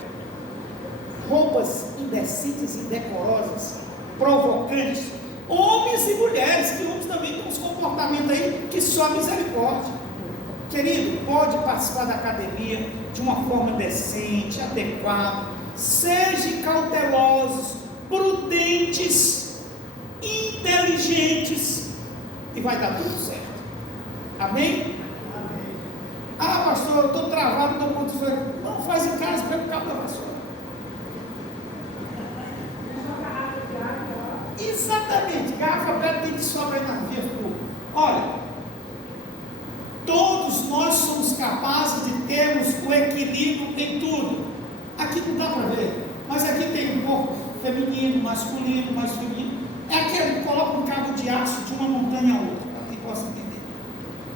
Roupas indecentes, indecorosas, provocantes, homens e mulheres, que homens também têm uns comportamentos aí que só misericórdia. Querido, pode participar da academia de uma forma decente, adequada, sejam cautelosos, prudentes, inteligentes, e vai dar tudo certo. Amém? Ah, pastor, eu estou travado, estou muito feio. Não, faz em casa, pega o cabo da vassoura. Exatamente, garrafa PET tem que sobrar na via pública. Olha, todos nós somos capazes de termos o equilíbrio em tudo. Aqui não dá para ver, mas aqui tem um corpo feminino, masculino, mais feminino. É aquele que coloca um cabo de aço de uma montanha a outra, para quem possa entender.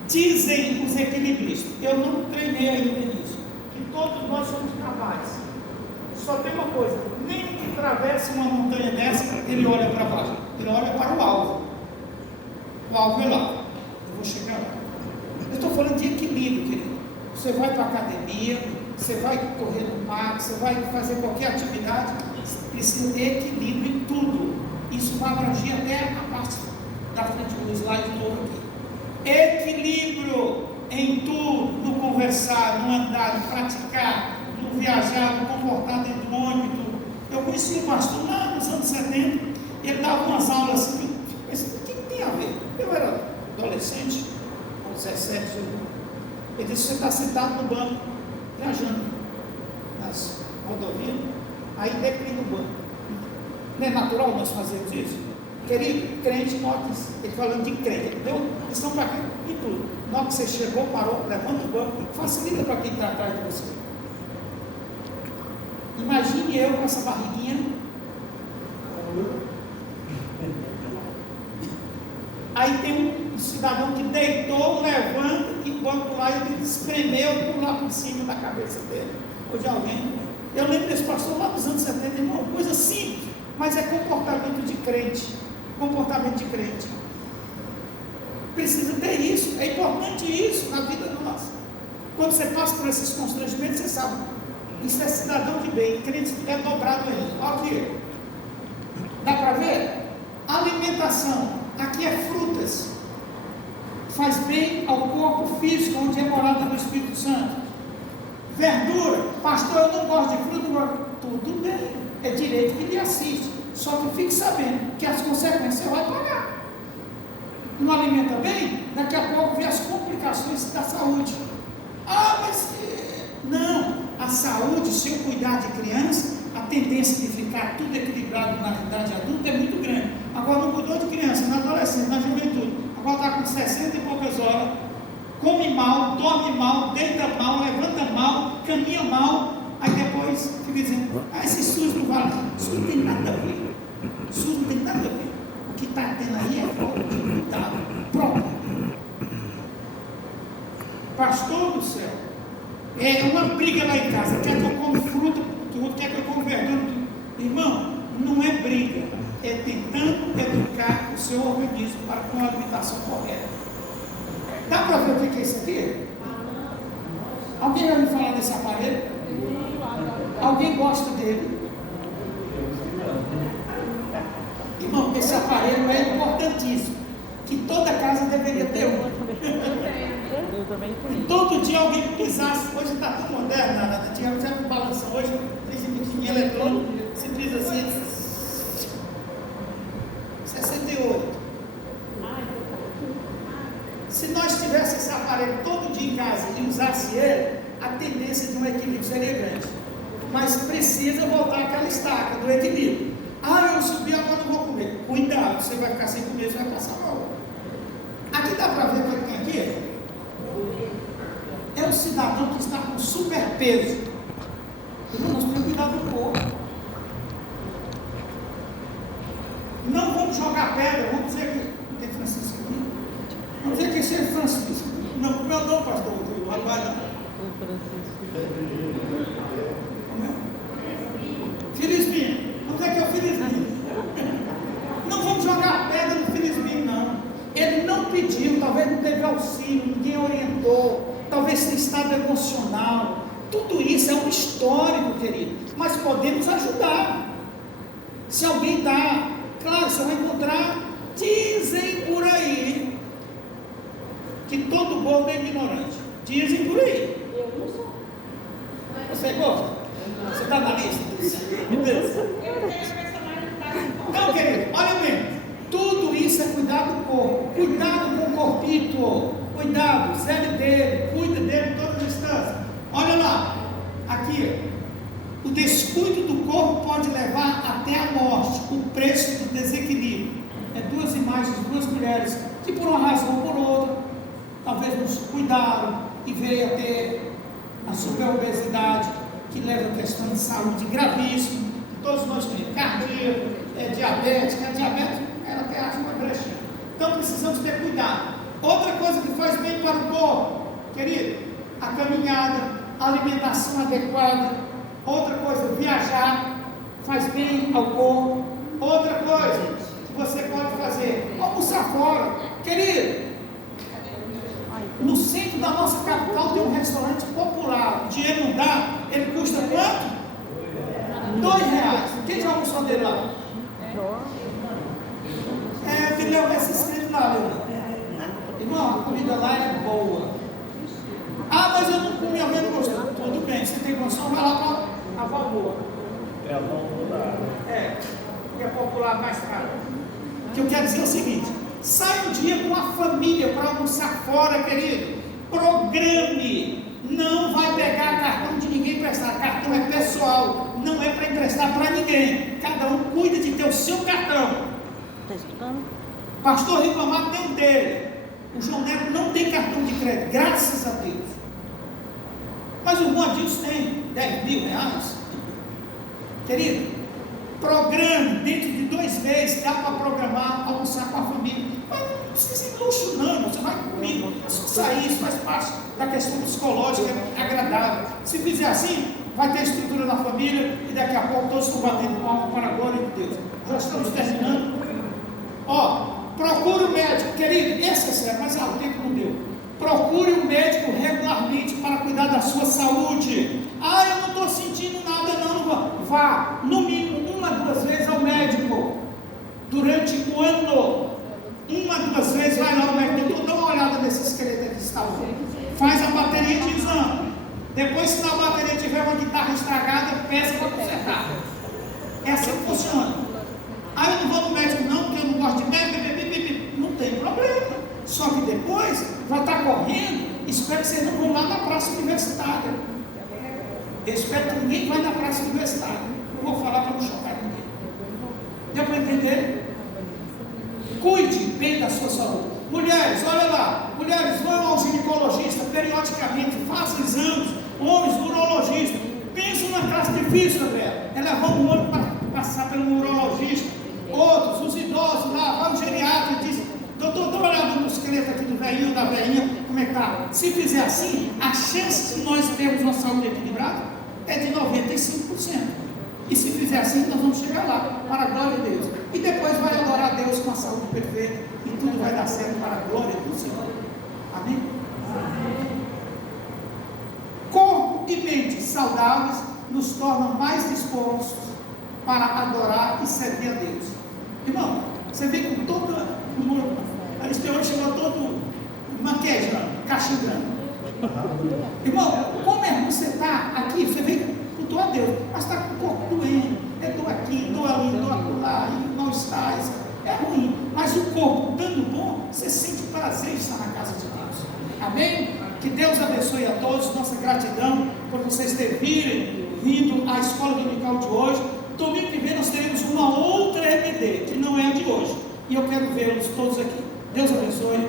Dizem os equilibristas, eu não treinei ainda nisso, que todos nós somos capazes. Só tem uma coisa, nem que atravesse uma montanha dessa, ele olha para baixo, ele olha para o alvo. O alvo é lá, eu vou chegar lá. Eu estou falando de equilíbrio, querido. Você vai para a academia, você vai correr no parque, você vai fazer qualquer atividade, precisa ter equilíbrio em tudo. Isso vai abranger até a parte da frente do slide novo aqui. Equilíbrio em tudo, no conversar, no andar, no praticar, no viajar, no comportar dentro do ônibus. Eu conheci um pastor lá nos anos 70, ele dava umas aulas assim, o que tem a ver? Eu era adolescente, com 17, 18 anos. Ele disse, você está sentado no banco, viajando nas rodovias, aí declina o banco. Não é natural nós fazermos isso? Querido, crente, note isso. Ele falando de crente, ele deu lição para quem? E tudo. Na hora que você chegou, parou, levanta o banco, facilita para quem está atrás de você. Imagine eu com essa barriguinha. Aí tem um cidadão que deitou, levanta, e o banco lá, ele espremeu por lá por cima da cabeça dele, ou de alguém. Eu lembro desse pastor lá dos anos 70, irmão, coisa simples, mas é comportamento de crente. Comportamento de crente. Precisa ter isso, é importante isso na vida nossa. Quando você passa por esses constrangimentos, você sabe, isso é cidadão de bem, crente é dobrado ainda. Olha aqui, dá para ver? Alimentação, aqui é frutas, faz bem ao corpo físico, onde é morada do Espírito Santo. Verdura, pastor, eu não gosto de fruta, tudo bem, é direito que lhe assiste. Só que fique sabendo que as consequências você vai pagar. Não alimenta bem, daqui a pouco vem as complicações da saúde. Ah, mas não, a saúde, se eu cuidar de criança, a tendência de ficar tudo equilibrado na idade adulta é muito grande. Agora não cuidou de criança, na adolescência, na juventude, agora está com 60 e poucas horas, come mal, dorme mal, deita mal, levanta mal, caminha mal. Aí depois fica dizendo, esse SUS não vale. Isso não tem nada a ver. SUS não tem nada a ver. O que está tendo aí é falta de cuidado próprio. Pastor do céu, é uma briga lá em casa. Quer que eu como fruta, quer que eu como verdura. Irmão, não é briga. É tentando educar o seu organismo para com a alimentação correta. Dá para ver o que é isso aqui? Alguém vai me falar desse aparelho? Alguém gosta dele? Irmão, esse aparelho é importantíssimo, que toda casa deveria ter um. E todo dia alguém pisasse, hoje está tão moderno, antigamente era um balanção, hoje tem eletrônico, você pisa assim, 68. Se nós tivéssemos esse aparelho todo dia em casa e usasse ele, a tendência de um equilíbrio seria grande. Mas precisa voltar àquela estaca do equilíbrio. Ah, eu subi, agora não vou comer. Cuidado, você vai ficar sem comer, você vai passar mal. Aqui dá para ver o que tem aqui? É um cidadão que está com superpeso. Então nós temos que cuidar do corpo. Não vamos jogar pedra, vamos dizer que não tem Francisco aqui. Vamos dizer que esse é Francisco. Não, meu não, pastor, o rapaz não. Felizminho, vamos dizer que é o Felizminho. Não vamos jogar pedra no Felizminho, não. Ele não pediu, talvez não teve auxílio, ninguém orientou, talvez tenha estado emocional. Tudo isso é um histórico, querido, mas podemos ajudar. Se alguém dá, claro, você vai encontrar, dizem por aí, que todo gordo é ignorante. Dizem por aí. Eu não sou. Você gosta? Você está na lista? Meu Deus. Eu tenho a personalidade. Então, querido, olha bem. Tudo isso é cuidar do corpo. Cuidado com o corpito. Cuidado, zele dele. Cuida dele em todas as instâncias. Olha lá. Aqui. O descuido do corpo pode levar até a morte. O preço do desequilíbrio. por uma razão ou por outra, talvez não se cuidaram e veio a ter a superobesidade, que leva a questão de saúde gravíssima. Todos nós temos cardíaco, diabetes, que a diabetes ela até acha uma brechinha. Então precisamos ter cuidado. Outra coisa que faz bem para o corpo, querido, a caminhada, a alimentação adequada. Outra coisa, viajar, faz bem ao corpo. Outra coisa que você pode fazer, almoçar fora. Querido, no centro da nossa capital tem um restaurante popular. O dinheiro não dá, ele custa quanto? R$2. Quem já almoçou dele lá? Filhão, vai se inscrever lá, Leandro. Irmão, a comida lá é boa. Ah, mas eu não comi, alguém não gostou. Tudo bem, você tem noção, vai lá para a Valboa. É a Valboa. Que é popular mais caro. O que eu quero dizer é o seguinte: sai um dia com a família para almoçar fora, querido. Programe. Não vai pegar cartão de ninguém emprestar. Cartão é pessoal, não é para emprestar para ninguém. Cada um cuida de ter o seu cartão. Está escutando? Pastor Ribamar tem o dele. O João Neto não tem cartão de crédito, graças a Deus. Mas o irmão Adilson tem R$10.000. Querido, programe dentro de 2 meses, dá para programar, almoçar com a família. Mas não precisa ir luxo, não. Você vai comigo, é só sair, isso faz parte da questão psicológica, é agradável. Se fizer assim, vai ter estrutura na família e daqui a pouco todos estão batendo palma para a glória de Deus. Já estamos terminando. Procure o médico, querido, esse é sério, mas o tempo não deu. Procure o médico regularmente para cuidar da sua saúde. Eu não estou sentindo nada, não. Vá, no mínimo, 1 a 2 vezes ao médico. Durante o ano. 1 a 2 vezes, vai lá ao médico. Dá uma olhada nesse esqueleto aqui que está lá. Faz a bateria de exame. Depois, se na bateria tiver uma guitarra estragada, peça para consertar. É assim que funciona. Eu não vou no médico não, porque eu não gosto de médico. Não tem problema. Só que depois vai estar correndo. Espero que vocês não vão lá na praça universitária. Eu espero que ninguém vai na praça universitária. Eu vou falar para não chocar ninguém. Deu para entender? Cuide bem da sua saúde. Mulheres, olha lá. Mulheres, vão ao ginecologista periodicamente. Façam exames. Homens, urologista. Pensam na classe difícil, André. É levar um ano para passar pelo urologista. Outros, os idosos lá, vai o geriatra e diz: doutor, dá uma olhada no esqueleto aqui do velhinho, da velhinha, como é que está? Se fizer assim, a chance de nós termos uma saúde equilibrada é de 95%. E se fizer assim, nós vamos chegar lá, para a glória de Deus. E depois vai adorar a Deus com a saúde perfeita, e tudo vai dar certo para a glória do Senhor. Amém? Corpo e mente saudáveis nos tornam mais dispostos para adorar e servir a Deus. Irmão, você vê com toda a Esteone chegou todo maquejando, cachingando. Irmão, como é que você está aqui? Você vê com todo a Deus, mas está com o corpo doendo. Eu estou aqui, estou ali, estou acolá, e não está. É ruim, mas o corpo dando bom, você sente prazer em estar na casa de Deus. Amém? Que Deus abençoe a todos. Nossa gratidão por vocês terem vindo à escola dominical de hoje. Domingo que vem nós teremos uma outra EBD, que não é a de hoje. E eu quero vê-los todos aqui. Deus abençoe.